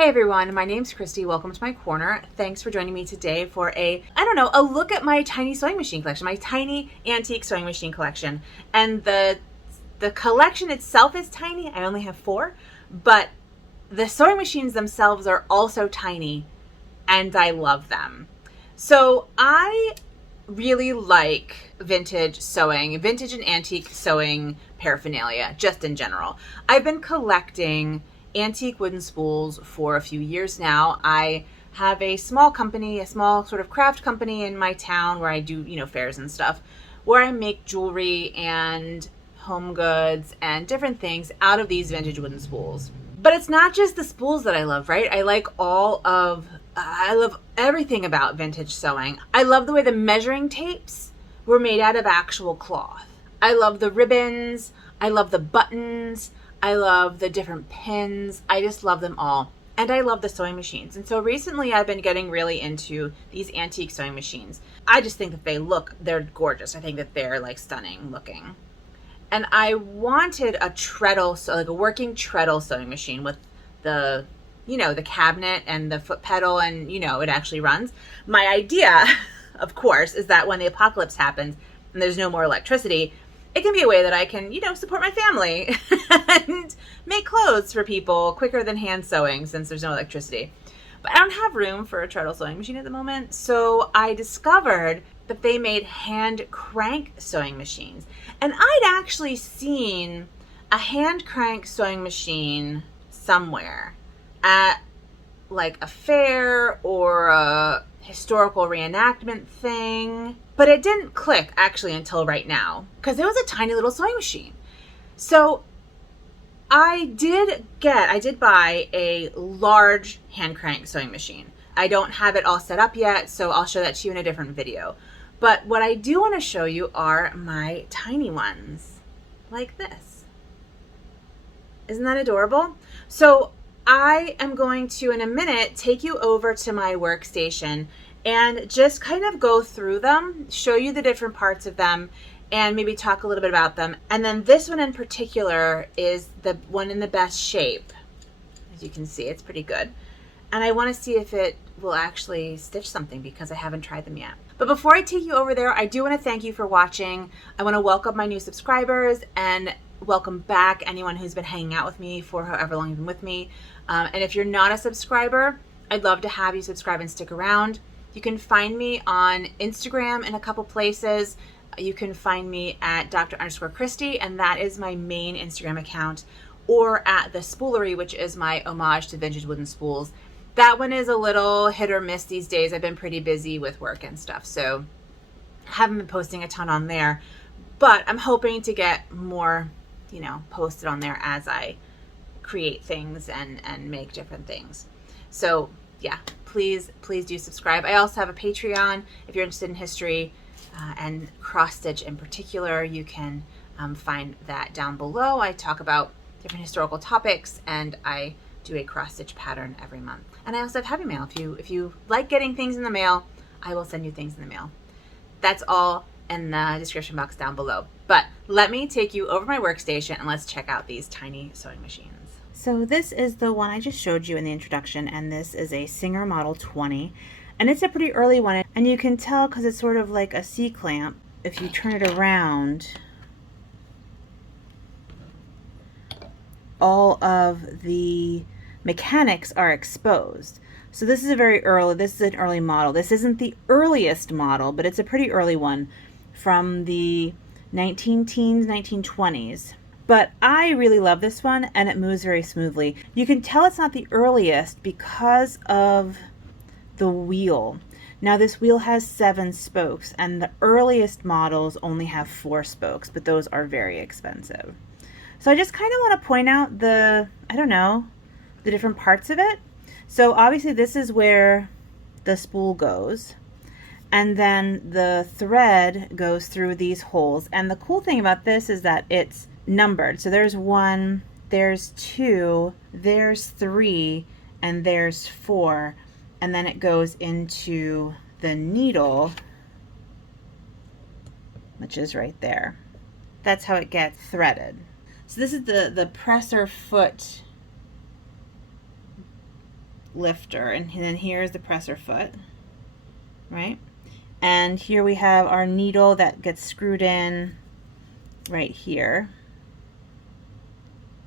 Hey everyone, my name's Christy. Welcome to my corner. Thanks for joining me today for a look at my tiny sewing machine collection, my tiny antique sewing machine collection. And the collection itself is tiny. I only have 4, but the sewing machines themselves are also tiny and I love them. So I really like vintage and antique sewing paraphernalia, just in general. I've been collecting antique wooden spools for a few years now. I have a small company, a small sort of craft company in my town where I do, fairs and stuff, where I make jewelry and home goods and different things out of these vintage wooden spools. But it's not just the spools that I love, right? I love everything about vintage sewing. I love the way the measuring tapes were made out of actual cloth. I love the ribbons. I love the buttons. I love the different pins. I just love them all. And I love the sewing machines. And so recently I've been getting really into these antique sewing machines. I just think that they're gorgeous. I think that they're like stunning looking. And I wanted a treadle, so like a working treadle sewing machine with the cabinet and the foot pedal and, it actually runs. My idea, of course, is that when the apocalypse happens and there's no more electricity, it can be a way that I can, support my family and make clothes for people quicker than hand sewing since there's no electricity. But I don't have room for a treadle sewing machine at the moment, so I discovered that they made hand crank sewing machines. And I'd actually seen a hand crank sewing machine somewhere at like a fair or a historical reenactment thing, but it didn't click actually until right now because it was a tiny little sewing machine. So I did buy a large hand crank sewing machine. I don't have it all set up yet, so I'll show that to you in a different video. But what I do want to show you are my tiny ones like this. Isn't that adorable? So I am going to, in a minute, take you over to my workstation and just kind of go through them, show you the different parts of them, and maybe talk a little bit about them. And then this one in particular is the one in the best shape. As you can see, it's pretty good. And I want to see if it will actually stitch something because I haven't tried them yet. But before I take you over there, I do want to thank you for watching. I want to welcome my new subscribers and welcome back anyone who's been hanging out with me for however long you've been with me. And if you're not a subscriber, I'd love to have you subscribe and stick around. You can find me on Instagram in a couple places. You can find me at Dr_Christy, and that is my main Instagram account, or at the Spoolery, which is my homage to vintage wooden spools. That one is a little hit or miss these days. I've been pretty busy with work and stuff, so I haven't been posting a ton on there, but I'm hoping to get more, posted on there as I create things and make different things. So yeah, please do subscribe. I also have a Patreon if you're interested in history and cross stitch in particular. You can find that down below. I talk about different historical topics and I do a cross stitch pattern every month. And I also have Happy Mail. If you like getting things in the mail, I will send you things in the mail. That's all in the description box down below. But let me take you over my workstation and let's check out these tiny sewing machines. So this is the one I just showed you in the introduction, and this is a Singer Model 20. And it's a pretty early one, and you can tell because it's sort of like a C-clamp. If you turn it around, all of the mechanics are exposed. So this is an early model. This isn't the earliest model, but it's a pretty early one from the 19-teens, 1920s. But I really love this one, and it moves very smoothly. You can tell it's not the earliest because of the wheel. Now this wheel has 7 spokes, and the earliest models only have 4 spokes, but those are very expensive. So I just kind of want to point out the different parts of it. So obviously this is where the spool goes, and then the thread goes through these holes. And the cool thing about this is that it's numbered. So there's 1, there's 2, there's 3, and there's 4. And then it goes into the needle, which is right there. That's how it gets threaded. So this is the presser foot lifter, and then here's the presser foot, right? And here we have our needle that gets screwed in right here,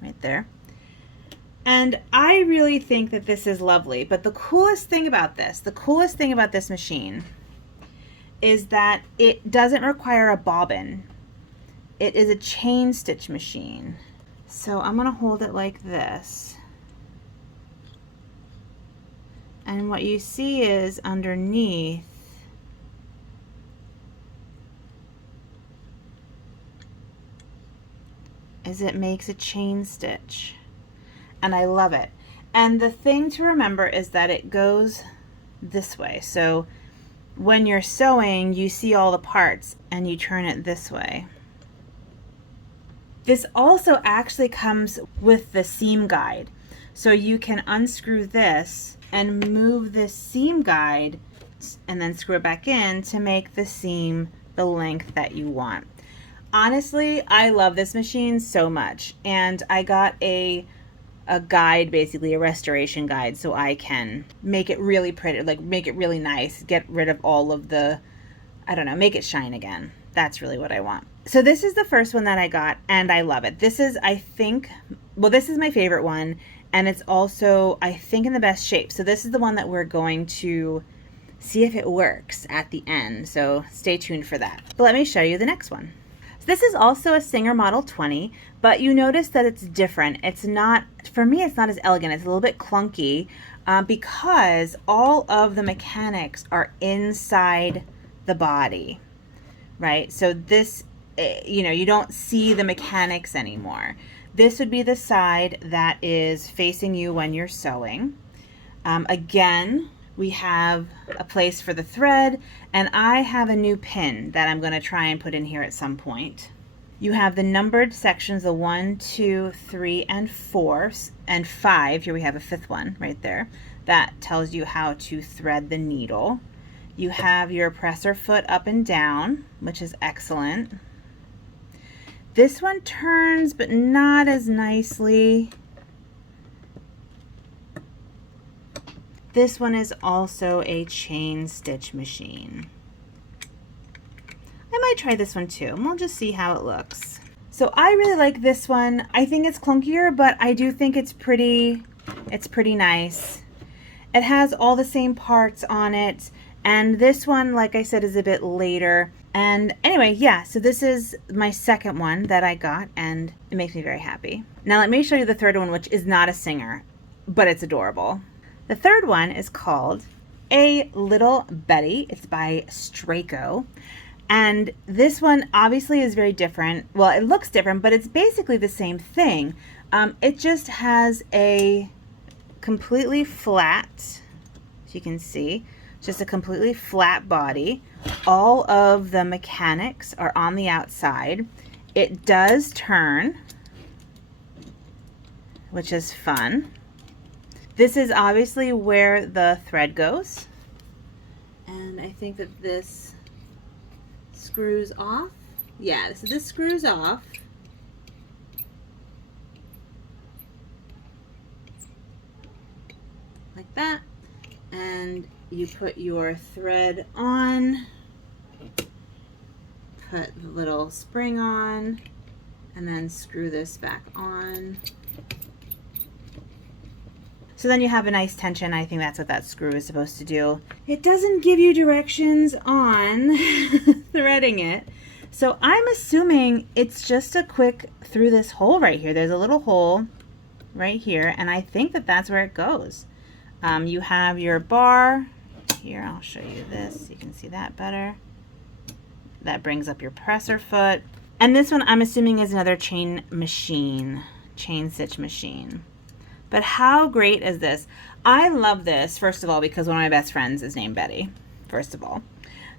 right there. And I really think that this is lovely, but the coolest thing about this machine is that it doesn't require a bobbin. It is a chain stitch machine. So I'm gonna hold it like this. And what you see is underneath is it makes a chain stitch. And I love it. And the thing to remember is that it goes this way. So when you're sewing, you see all the parts and you turn it this way. This also actually comes with the seam guide. So you can unscrew this and move this seam guide and then screw it back in to make the seam the length that you want. Honestly, I love this machine so much, and I got a guide, basically a restoration guide, so I can make it really pretty, like make it really nice, get rid of all of the, I don't know, make it shine again. That's really what I want. So this is the first one that I got, and I love it. This is, I think, well, this is my favorite one, and it's also, I think, in the best shape. So this is the one that we're going to see if it works at the end, so stay tuned for that. But let me show you the next one. So this is also a Singer Model 20, but you notice that it's different. It's not, for me, it's not as elegant. It's a little bit clunky because all of the mechanics are inside the body, right? So this, you know, you don't see the mechanics anymore. This would be the side that is facing you when you're sewing. Again, we have a place for the thread, and I have a new pin that I'm going to try and put in here at some point. You have the numbered sections, the 1, 2, 3, and 4, and 5. Here we have a 5th one right there. That tells you how to thread the needle. You have your presser foot up and down, which is excellent. This one turns, but not as nicely. This one is also a chain stitch machine. I might try this one too, and we'll just see how it looks. So I really like this one. I think it's clunkier, but I do think it's pretty nice. It has all the same parts on it, and this one, like I said, is a bit later. And anyway, yeah, so this is my second one that I got, and it makes me very happy. Now let me show you the third one, which is not a Singer, but it's adorable. The third one is called A Little Betty. It's by Straco. And this one obviously is very different. Well, it looks different, but it's basically the same thing. It just has a completely flat, as you can see, just a completely flat body. All of the mechanics are on the outside. It does turn, which is fun. This is obviously where the thread goes, and I think that this screws off. Yeah, so this screws off. Like that, and you put your thread on, put the little spring on, and then screw this back on. So then you have a nice tension. I think that's what that screw is supposed to do. It doesn't give you directions on threading it. So I'm assuming it's just a quick through this hole right here. There's a little hole right here, and I think that that's where it goes. You have your bar. Here, I'll show you this. You can see that better. That brings up your presser foot. And this one I'm assuming is another chain stitch machine. But how great is this? I love this, first of all, because one of my best friends is named Betty, first of all.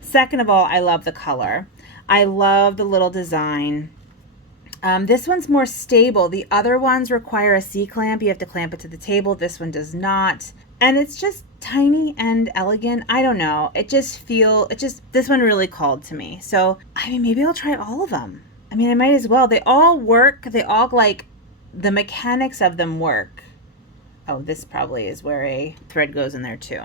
Second of all, I love the color. I love the little design. This one's more stable. The other ones require a C-clamp. You have to clamp it to the table. This one does not. And it's just tiny and elegant. I don't know. This one really called to me. So, I mean, maybe I'll try all of them. I mean, I might as well. They all work. They all, like, the mechanics of them work. Oh, this probably is where a thread goes in there too.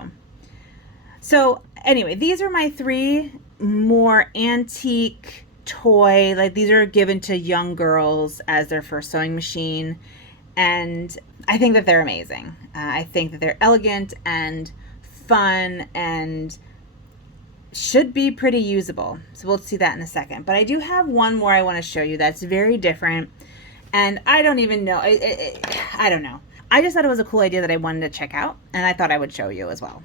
So anyway, these are my 3 more antique toy, like these are given to young girls as their first sewing machine, and I think that they're amazing. I think that they're elegant and fun and should be pretty usable. So we'll see that in a second. But I do have one more I want to show you that's very different, and I don't even know. I don't know. I just thought it was a cool idea that I wanted to check out, and I thought I would show you as well.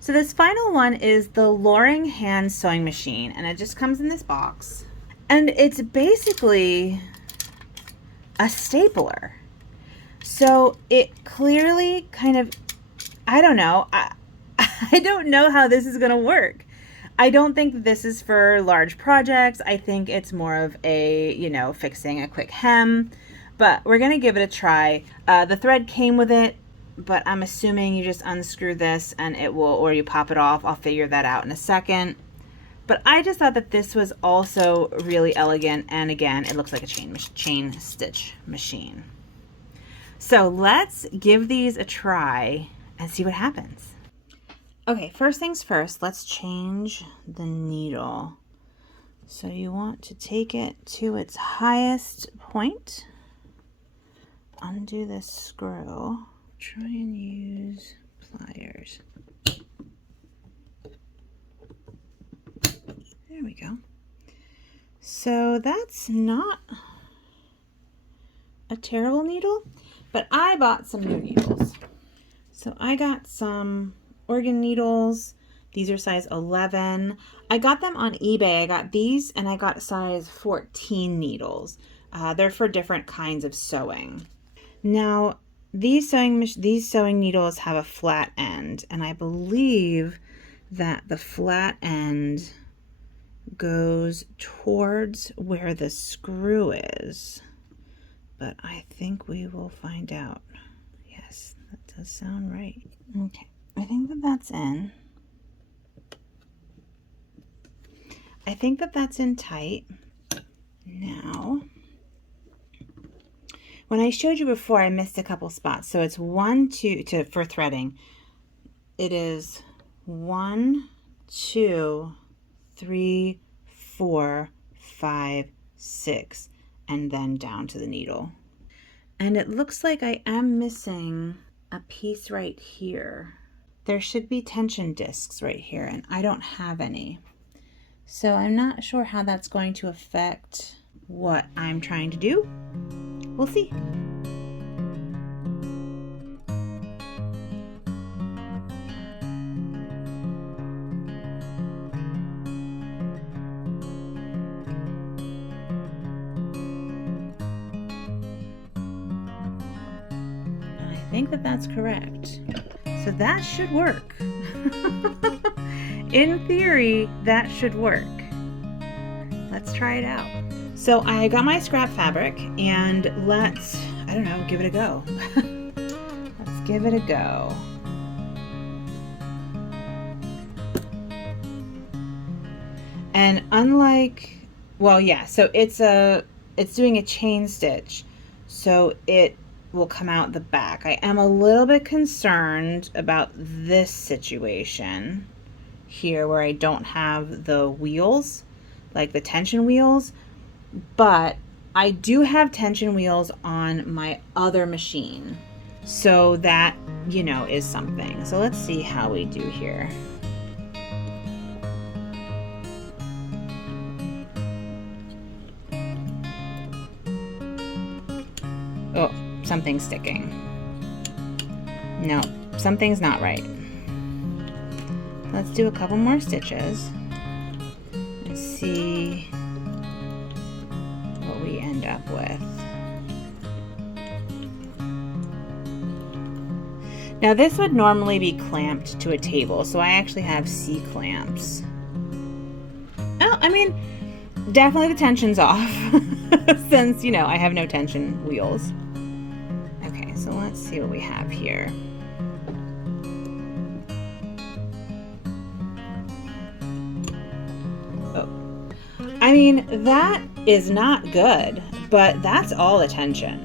So this final one is the Loring hand sewing machine, and it just comes in this box, and it's basically a stapler. So it clearly kind of, I don't know. I don't know how this is going to work. I don't think that this is for large projects. I think it's more of a, you know, fixing a quick hem, but we're going to give it a try. The thread came with it, but I'm assuming you just unscrew this and it will, or you pop it off. I'll figure that out in a second. But I just thought that this was also really elegant, and again, it looks like a chain stitch machine. So let's give these a try and see what happens. Okay, first things first, let's change the needle. So you want to take it to its highest point, undo this screw, try and use pliers. There we go. So that's not a terrible needle, but I bought some new needles. So I got some organ needles. These are size 11. I got them on eBay. I got these, and I got size 14 needles. They're for different kinds of sewing. Now, these sewing needles have a flat end, and I believe that the flat end goes towards where the screw is, but I think we will find out. Yes, that does sound right. Okay, I think that that's in. I think that that's in tight. Now, when I showed you before, I missed a couple spots. So it's 1, 2 for threading. It is 1, 2, 3, 4, 5, 6, and then down to the needle. And it looks like I am missing a piece right here. There should be tension discs right here, and I don't have any. So I'm not sure how that's going to affect what I'm trying to do. We'll see. I think that that's correct. So that should work. In theory, that should work. Let's try it out. So I got my scrap fabric, and let's, I don't know, give it a go. Let's give it a go. And unlike, well, yeah, so it's doing a chain stitch, so it will come out the back. I am a little bit concerned about this situation here where I don't have the wheels, like the tension wheels, but I do have tension wheels on my other machine. So that, you know, is something. So let's see how we do here. Oh, something's sticking. No, something's not right. Let's do a couple more stitches and see what we end up with. Now this would normally be clamped to a table, so I actually have C-clamps. Oh, I mean, definitely the tension's off since, you know, I have no tension wheels. Okay, so let's see what we have here. I mean, that is not good, but that's all the tension.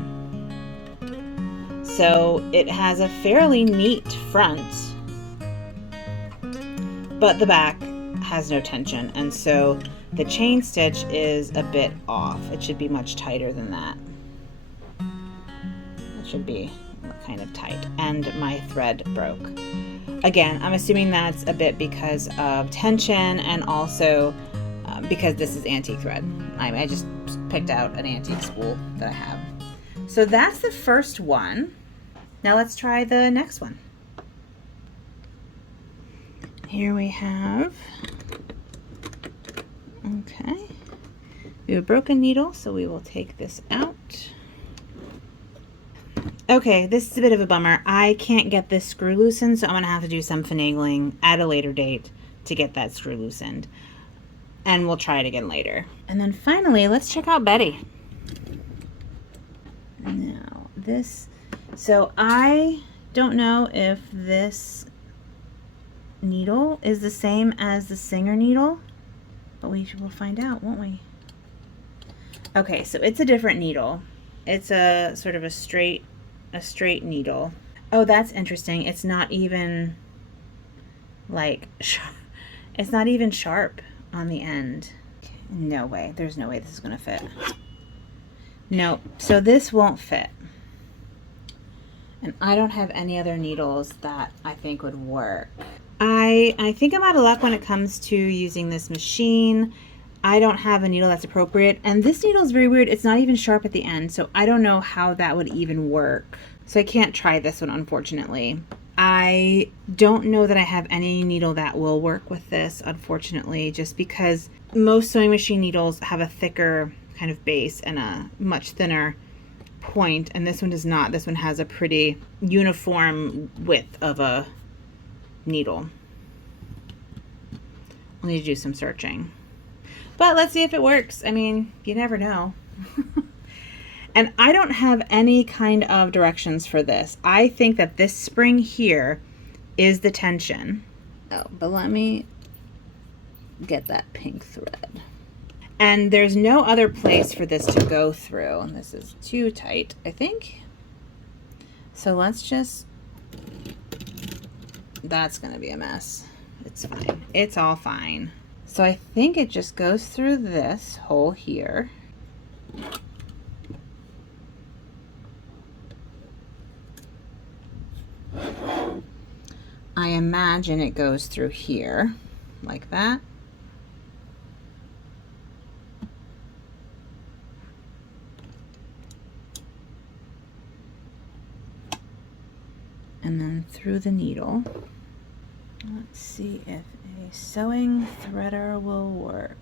So it has a fairly neat front, but the back has no tension, and so the chain stitch is a bit off. It should be much tighter than that. It should be kind of tight, and my thread broke. Again, I'm assuming that's a bit because of tension, and also because this is antique thread. I just picked out an antique spool that I have. So that's the first one. Now let's try the next one. Here we have, okay, we have a broken needle, so we will take this out. Okay, this is a bit of a bummer. I can't get this screw loosened, so I'm gonna have to do some finagling at a later date to get that screw loosened. And we'll try it again later. And then finally, let's check out Betty. Now, so I don't know if this needle is the same as the Singer needle, but we will find out, won't we? Okay, so it's a different needle. It's a sort of a straight needle. Oh, that's interesting. It's not even like it's not even sharp on the end. No way. There's no way this is gonna fit. Nope. So this won't fit. And I don't have any other needles that I think would work. I think I'm out of luck when it comes to using this machine. I don't have a needle that's appropriate, and this needle is very weird. It's not even sharp at the end, so I don't know how that would even work. So I can't try this one, unfortunately. I don't know that I have any needle that will work with this, unfortunately, just because most sewing machine needles have a thicker kind of base and a much thinner point, and this one does not. This one has a pretty uniform width of a needle. I'll need to do some searching. But let's see if it works. I mean, you never know. And I don't have any kind of directions for this. I think that this spring here is the tension. Oh, but let me get that pink thread. And there's no other place for this to go through. And this is too tight, I think. So let's just, that's gonna be a mess. It's fine. It's all fine. So I think it just goes through this hole here. I imagine it goes through here, like that. And then through the needle. Let's see if a sewing threader will work.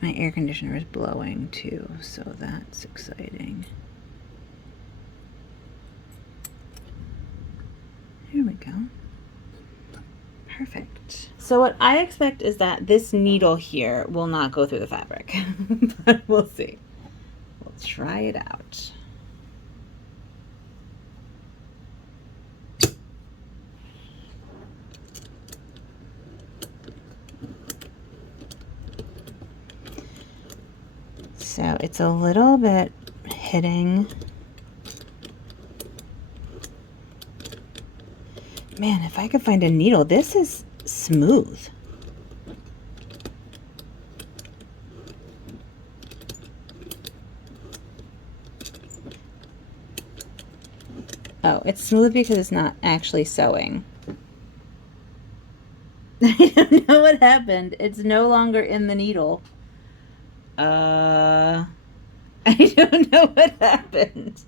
My air conditioner is blowing too, so that's exciting. Here we go. Perfect. So what I expect is that this needle here will not go through the fabric, but we'll see. We'll try it out. So it's a little bit hitting. Man, if I could find a needle, this is smooth. Oh, it's smooth because it's not actually sewing. I don't know what happened. It's no longer in the needle. I don't know what happened.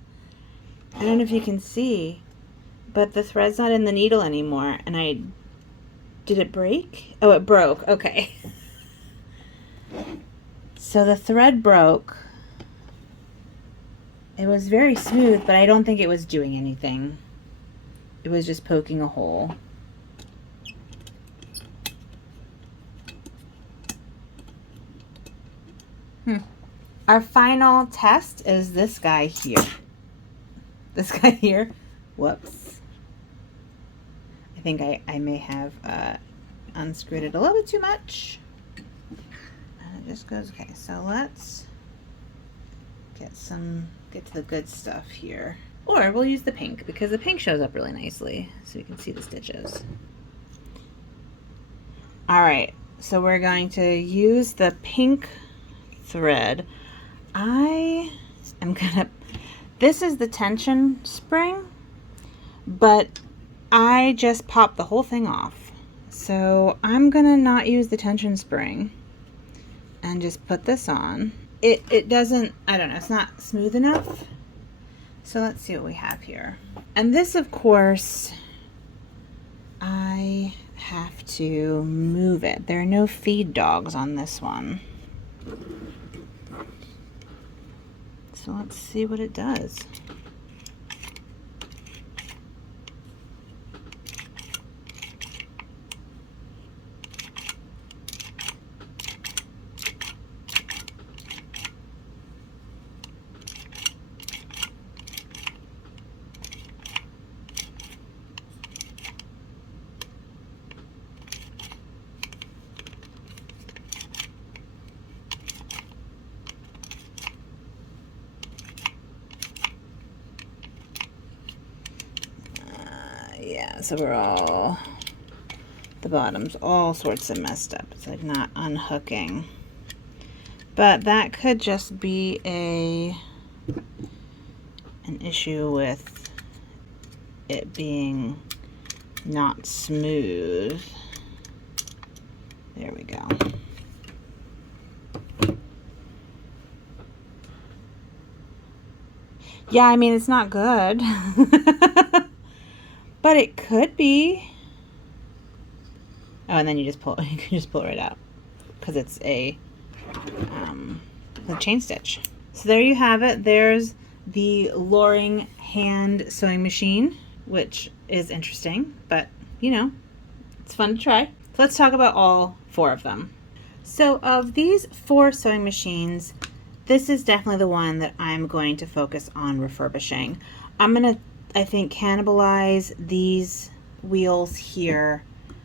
I don't know if you can see, but the thread's not in the needle anymore. And did it break? Oh, it broke. Okay. So the thread broke. It was very smooth, but I don't think it was doing anything. It was just poking a hole. Our final test is this guy here. This guy here. Whoops. I think I may have unscrewed it a little bit too much. it just goes, okay, so let's get to the good stuff here. Or we'll use the pink because the pink shows up really nicely so you can see the stitches. All right, so we're going to use the pink thread. This is the tension spring, but I just popped the whole thing off. So I'm gonna not use the tension spring and just put this on. It doesn't, I don't know, it's not smooth enough. So let's see what we have here. And this, of course, I have to move it. There are no feed dogs on this one. So let's see what it does. Yeah, so the bottom's all sorts of messed up. It's like not unhooking. But that could just be an issue with it being not smooth. There we go. Yeah, I mean, it's not good. But it could be. Oh, and then you can just pull it right out because it's a chain stitch. So there you have it. There's the Loring hand sewing machine, which is interesting, but you know, it's fun to try. So let's talk about all 4 of them. So of these 4 sewing machines, this is definitely the one that I'm going to focus on refurbishing. I'm going to, I think, cannibalize these wheels here,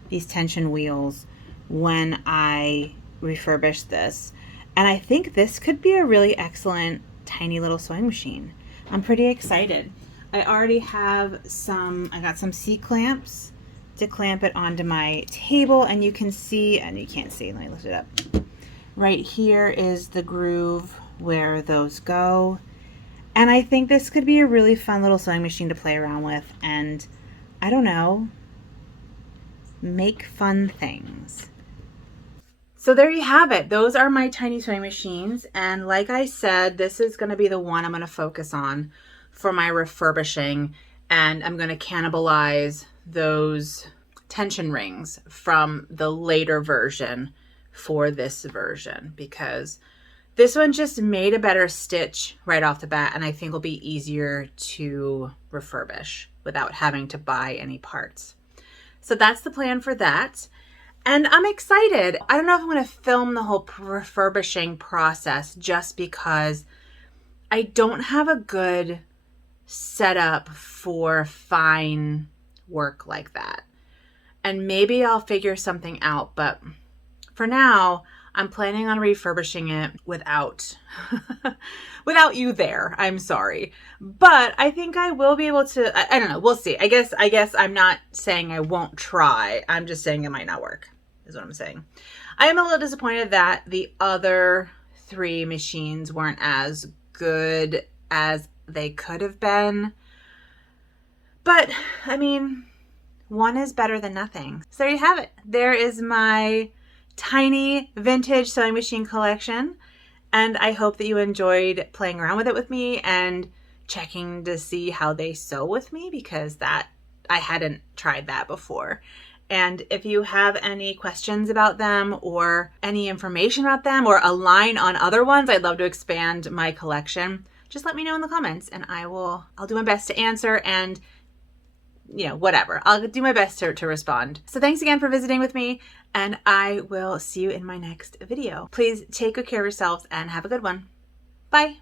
these tension wheels, when I refurbish this. And I think this could be a really excellent tiny little sewing machine. I'm pretty excited. I already have I got some C-clamps to clamp it onto my table, and you can see, and you can't see, let me lift it up. Right here is the groove where those go. And I think this could be a really fun little sewing machine to play around with and, I don't know, make fun things. So there you have it. Those are my tiny sewing machines. And like I said, this is going to be the one I'm going to focus on for my refurbishing. And I'm going to cannibalize those tension rings from the later version for this version, because this one just made a better stitch right off the bat, and I think will be easier to refurbish without having to buy any parts. So that's the plan for that. And I'm excited. I don't know if I'm going to film the whole refurbishing process just because I don't have a good setup for fine work like that. And maybe I'll figure something out, but for now, I'm planning on refurbishing it without you there. I'm sorry. But I think I will be able to, I don't know, we'll see. I guess I'm not saying I won't try. I'm just saying it might not work, is what I'm saying. I am a little disappointed that the other 3 machines weren't as good as they could have been. But, I mean, one is better than nothing. So there you have it. There is my tiny vintage sewing machine collection, and I hope that you enjoyed playing around with it with me and checking to see how they sew with me, because that I hadn't tried that before. And if you have any questions about them or any information about them or a line on other ones, I'd love to expand my collection. Just let me know in the comments and I'll do my best to answer, and you know, whatever. I'll do my best to respond. So thanks again for visiting with me, and I will see you in my next video. Please take good care of yourselves and have a good one. Bye.